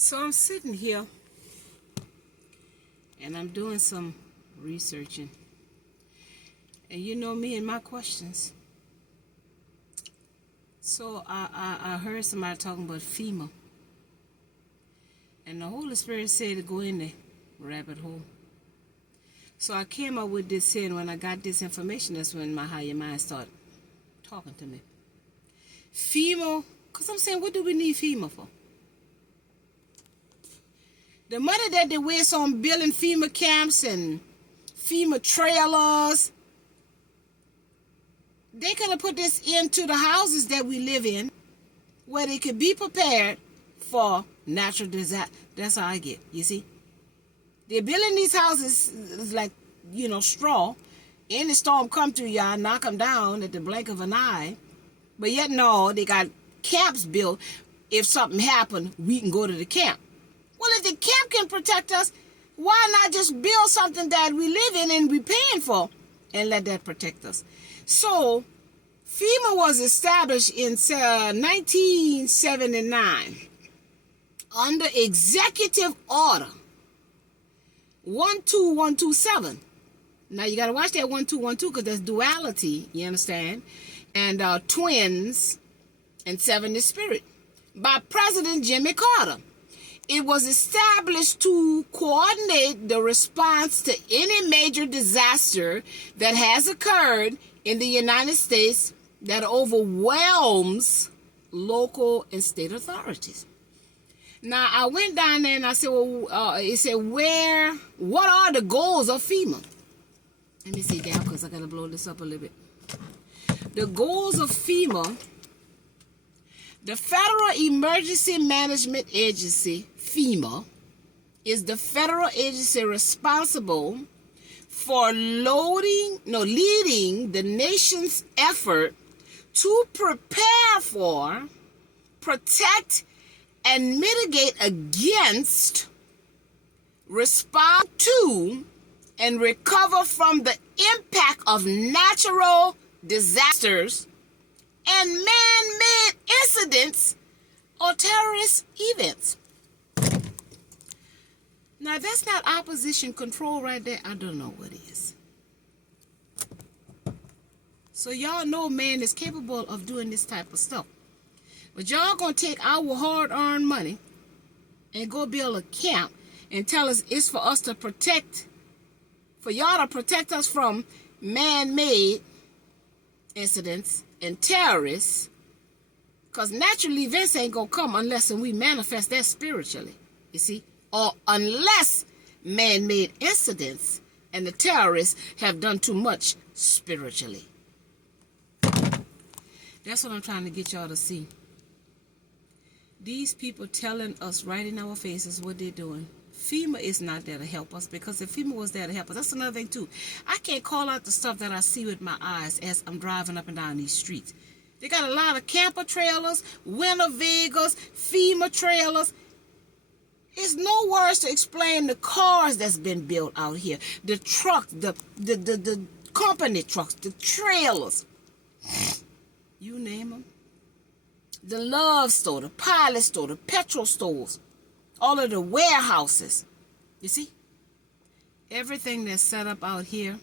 So I'm sitting here and I'm doing some researching. And you know me and my questions. So I heard somebody talking about FEMA. And the Holy Spirit said to go in the rabbit hole. So I came up with this saying when I got this information, that's when my higher mind started talking to me. FEMA, because I'm saying, what do we need FEMA for? The money that they waste on building FEMA camps and FEMA trailers, they could have put this into the houses that we live in where they could be prepared for natural disaster. That's how I get, you see. They're building these houses like, straw. Any storm come through, y'all knock them down at the blink of an eye. But yet, no, they got camps built. If something happened, we can go to the camp. Well, if the camp can protect us, why not just build something that we live in and we're paying for and let that protect us? So, FEMA was established in 1979 under Executive Order 12127. Now, you got to watch that 1212 because there's duality, you understand? And twins and seven is spirit. By President Jimmy Carter. It was established to coordinate the response to any major disaster that has occurred in the United States that overwhelms local and state authorities. Now, I went down there and I said, it said, what are the goals of FEMA? Let me see down because I got to blow this up a little bit. The goals of FEMA, the Federal Emergency Management Agency, FEMA, is the federal agency responsible for leading the nation's effort to prepare for, protect, and mitigate against, respond to, and recover from the impact of natural disasters and man-made incidents or terrorist events. Now, that's not opposition control right there. I don't know what is. So y'all know man is capable of doing this type of stuff. But y'all gonna take our hard-earned money and go build a camp and tell us it's for us to protect, for y'all to protect us from man-made incidents and terrorists, because natural events ain't gonna come unless we manifest that spiritually, you see, or unless man-made incidents and the terrorists have done too much spiritually. That's what I'm trying to get y'all to see. These people telling us right in our faces what they're doing. FEMA is not there to help us, because if FEMA was there to help us, that's another thing too. I can't call out the stuff that I see with my eyes as I'm driving up and down these streets. They got a lot of camper trailers, Winnebagoes, FEMA trailers. It's no words to explain the cars that's been built out here. The trucks, the company trucks, the trailers. You name them. The Love store, the Pilot store, the petrol stores. All of the warehouses. You see? Everything that's set up out here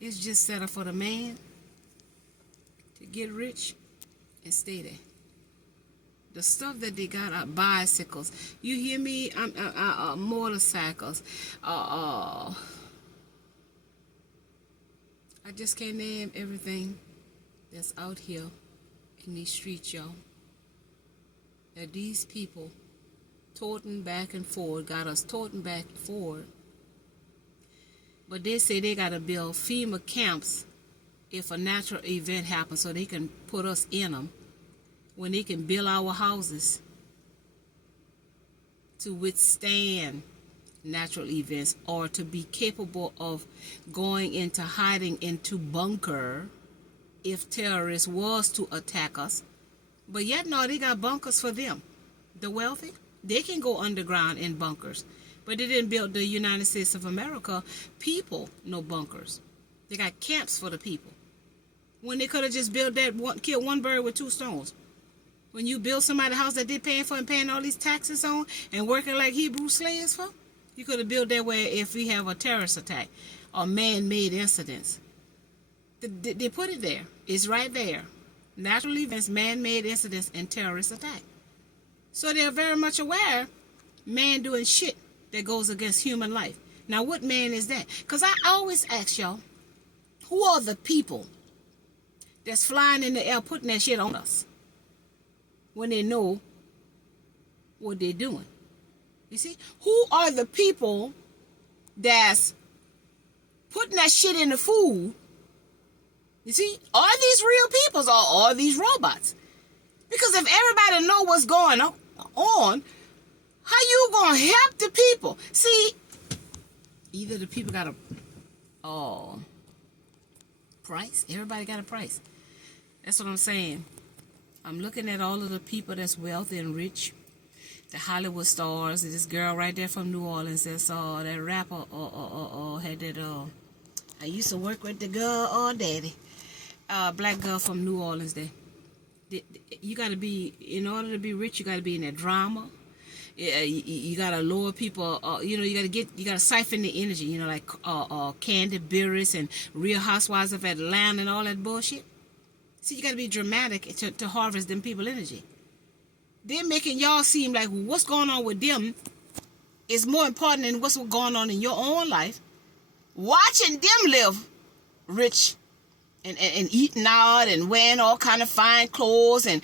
is just set up for the man to get rich and stay there. The stuff that they got are bicycles. You hear me? Motorcycles. I just can't name everything that's out here in these streets, y'all. That these people toting back and forward, got us toting back and forward. But they say they got to build FEMA camps if a natural event happens so they can put us in them, when they can build our houses to withstand natural events, or to be capable of going into hiding into bunker if terrorists was to attack us. But yet, no, they got bunkers for them. The wealthy, they can go underground in bunkers. But they didn't build the United States of America people no bunkers. They got camps for the people. When they could have just built that, kill one bird with two stones. When you build somebody's house that they're paying for and paying all these taxes on and working like Hebrew slaves for, you could have built that way if we have a terrorist attack or man-made incidents. They put it there. It's right there. Natural events, man-made incidents, and terrorist attack. So they're very much aware man doing shit that goes against human life. Now, what man is that? Because I always ask y'all, who are the people that's flying in the air putting that shit on us when they know what they're doing? You see? Who are the people that's putting that shit in the food? You see? Are these real peoples or are these robots? Because if everybody know what's going on, how you gonna help the people? See, either the people got a price. Everybody got a price. That's what I'm saying. I'm looking at all of the people that's wealthy and rich. The Hollywood stars. This girl right there from New Orleans that saw that rapper had that I used to work with the girl daddy. Black girl from New Orleans there. You gotta be, in order to be rich, you gotta be in that drama. You gotta lower people. You gotta siphon the energy. Like Candy Burris and Real Housewives of Atlanta and all that bullshit. See, you gotta be dramatic to harvest them people energy. They're making y'all seem like what's going on with them is more important than what's going on in your own life. Watching them live rich and eating out and wearing all kind of fine clothes and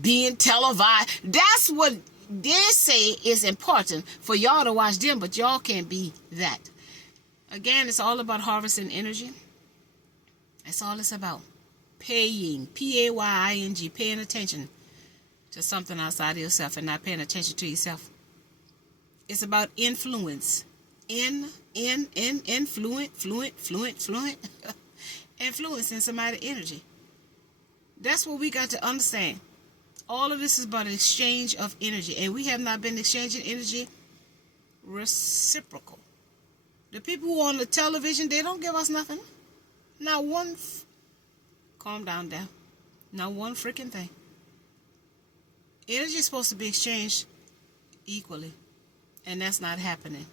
being televised. That's what they say is important for y'all to watch them, but y'all can't be that. Again, it's all about harvesting energy. That's all it's about. Paying, P-A-Y-I-N-G, paying attention to something outside of yourself and not paying attention to yourself. It's about influence. Influencing somebody's energy. That's what we got to understand. All of this is about an exchange of energy, and we have not been exchanging energy reciprocal. The people who are on the television, they don't give us nothing. Not one. Calm down there. Not one freaking thing. Energy is supposed to be exchanged equally, and that's not happening.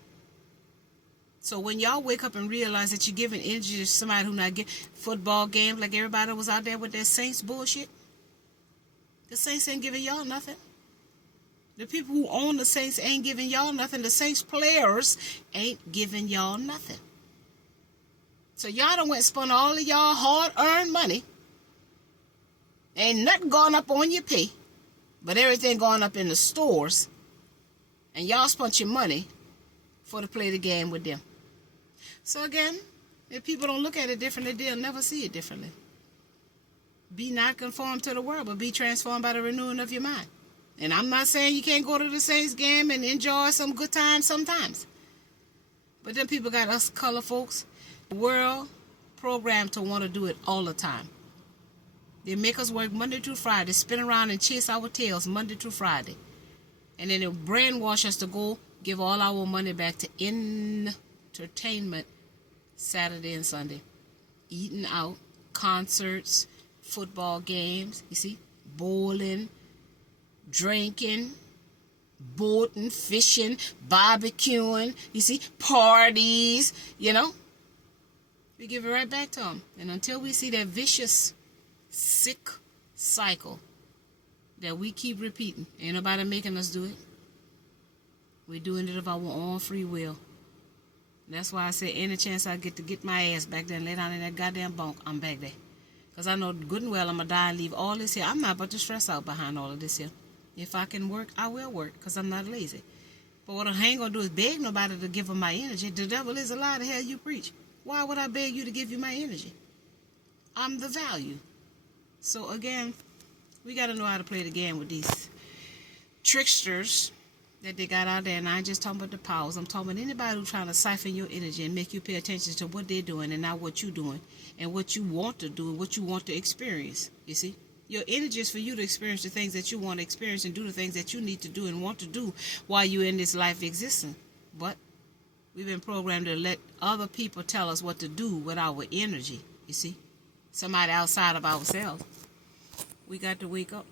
So when y'all wake up and realize that you're giving energy to somebody who not get football games like everybody was out there with their Saints bullshit, the Saints ain't giving y'all nothing. The people who own the Saints ain't giving y'all nothing. The Saints players ain't giving y'all nothing. So y'all done went and spent all of y'all hard-earned money. Ain't nothing going up on your pay, but everything going up in the stores. And y'all spent your money for to play the game with them. So again, if people don't look at it differently, they'll never see it differently. Be not conformed to the world, but be transformed by the renewing of your mind. And I'm not saying you can't go to the Saints game and enjoy some good times sometimes. But then people got us color folks, the world programmed to want to do it all the time. They make us work Monday through Friday, spin around and chase our tails Monday through Friday. And then they brainwash us to go give all our money back to entertainment Saturday and Sunday. Eating out, concerts, football games, you see, bowling, drinking, boating, fishing, barbecuing, you see, parties, We give it right back to them. And until we see that vicious, sick cycle that we keep repeating, ain't nobody making us do it. We're doing it of our own free will. That's why I say any chance I get to get my ass back there and lay down in that goddamn bunk, I'm back there. Because I know good and well I'm going to die and leave all this here. I'm not about to stress out behind all of this here. If I can work, I will work because I'm not lazy. But what I ain't going to do is beg nobody to give them my energy. The devil is a lie, the hell you preach. Why would I beg you to give you my energy? I'm the value. So again, we got to know how to play the game with these tricksters that they got out there. And I ain't just talking about the powers. I'm talking about anybody who's trying to siphon your energy and make you pay attention to what they're doing and not what you're doing and what you want to do and what you want to experience. You see? Your energy is for you to experience the things that you want to experience and do the things that you need to do and want to do while you're in this life existing. But we've been programmed to let other people tell us what to do with our energy. You see? Somebody outside of ourselves. We got to wake up.